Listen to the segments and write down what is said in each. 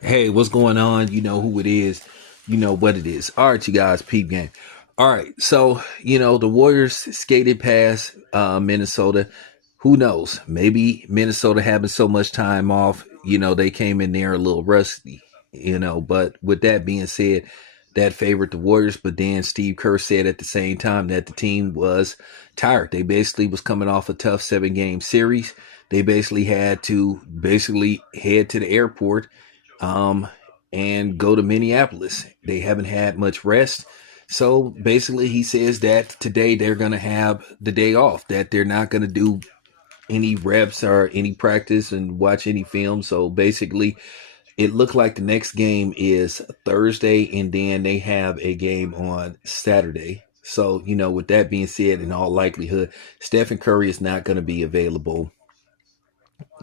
Hey, what's going on? You know who it is. You know what it is. All right, you guys, peep game. All right, so the Warriors skated past Minnesota. Who knows? Maybe Minnesota having so much time off. They came in there a little rusty. But with that being said, that favored the Warriors. But then Steve Kerr said at the same time that the team was tired. They basically was coming off a tough 7-game series. They basically had to head to the airport um, and go to Minneapolis. They haven't had much rest. So basically, he says that today they're going to have the day off, that they're not going to do any reps or any practice and watch any film. So basically, it looked like the next game is Thursday, and then they have a game on Saturday. So, with that being said, in all likelihood, Stephen Curry is not going to be available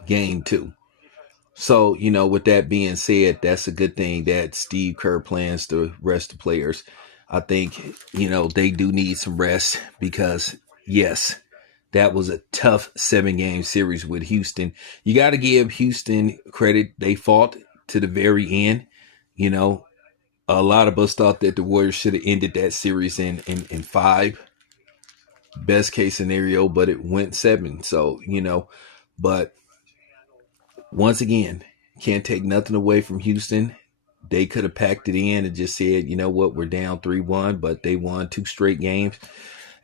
game two. So, with that being said, that's a good thing that Steve Kerr plans to rest the players. I think, they do need some rest because, yes, that was a tough 7-game series with Houston. You got to give Houston credit. They fought to the very end. You know, a lot of us thought that the Warriors should have ended that series in 5, best case scenario, but it went 7. So, but once again, can't take nothing away from Houston. They could have packed it in and just said, you know what, we're down 3-1, but they won 2 straight games.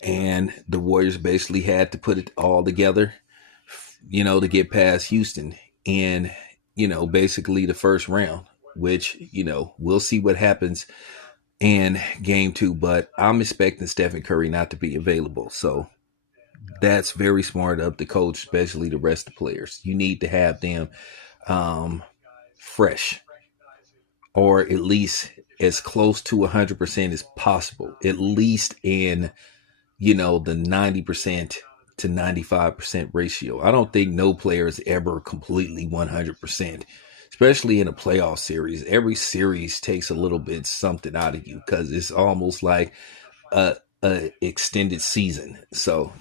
And the Warriors basically had to put it all together, to get past Houston in, basically the first round, which, we'll see what happens in game 2. But I'm expecting Stephen Curry not to be available. So that's very smart of the coach, especially the rest of the players. You need to have them fresh, or at least as close to 100% as possible, at least in, the 90% to 95% ratio. I don't think no player is ever completely 100%, especially in a playoff series. Every series takes a little bit something out of you because it's almost like a extended season. So,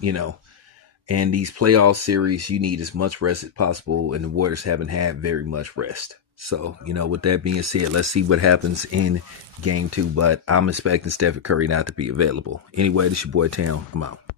and these playoff series, you need as much rest as possible, and the Warriors haven't had very much rest. So, with that being said, let's see what happens in game 2. But I'm expecting Stephen Curry not to be available. Anyway, this your boy Town. I'm out.